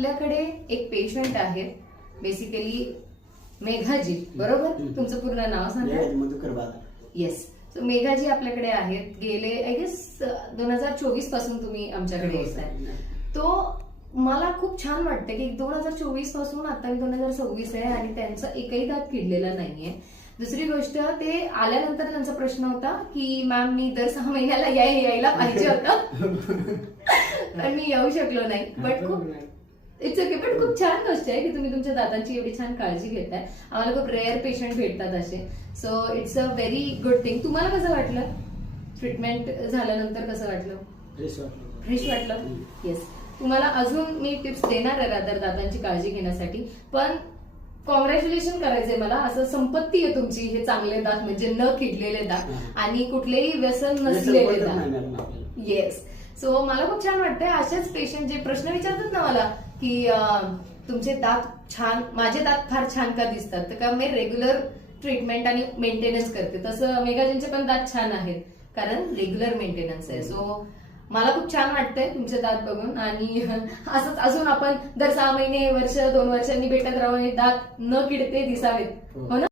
आपल्याकडे एक पेशंट आहेत, बेसिकली मेघाजी, बरोबर? तुमचं पूर्ण नाव सांगा. येस. सो मेघाजी आपल्याकडे आहेत. गेले आय गेस 2024 पासून तुम्ही आमच्याकडे येत आहे. तो मला खूप छान वाटतं की 2024 पासून आता 2026 आहे आणि त्यांचा एकही दात किडलेला नाहीये. दुसरी गोष्ट, ते आल्यानंतर त्यांचा प्रश्न होता की मॅम मी दर 6 महिन्याला यायला पाहिजे होतं पण मी येऊ शकलो नाही. बट खूप इट्स ओके. पण खूप छान गोष्ट आहे की तुम्ही तुमच्या दातांची एवढी छान काळजी घेताय. आम्हाला खूप रेअर पेशंट भेटतात असे. So it's a very good thing. तुम्हाला कसं वाटलं ट्रीटमेंट झाल्यानंतर? कसं वाटलं? फ्रेश वाटलं. येस. तुम्हाला अजून मी टिप्स देणार आहे रादर दातांची काळजी घेण्यासाठी. पण कॉंग्रॅच्युलेशन करायचंय मला. असं संपत्ती आहे तुमची हे चांगले दात, म्हणजे न किडलेले दात आणि कुठलेही व्यसन नसलेले दात. येस. सो मला खूप छान वाटतंय. असेच पेशंट जे प्रश्न विचारतात ना मला की तुमचे दात छान, माझे दात फार छान का दिसतात, तर का मी रेग्युलर ट्रीटमेंट आणि मेंटेनन्स करते. तसं मेघाजींचे पण दात छान आहेत कारण रेग्युलर मेंटेनन्स आहे. सो मला खूप छान वाटतंय तुमचे दात बघून आणि असंच अजून आपण दर 6 महिने, वर्ष, 2 वर्षांनी भेटत राहून दात न किडते दिसावेत, हो ना?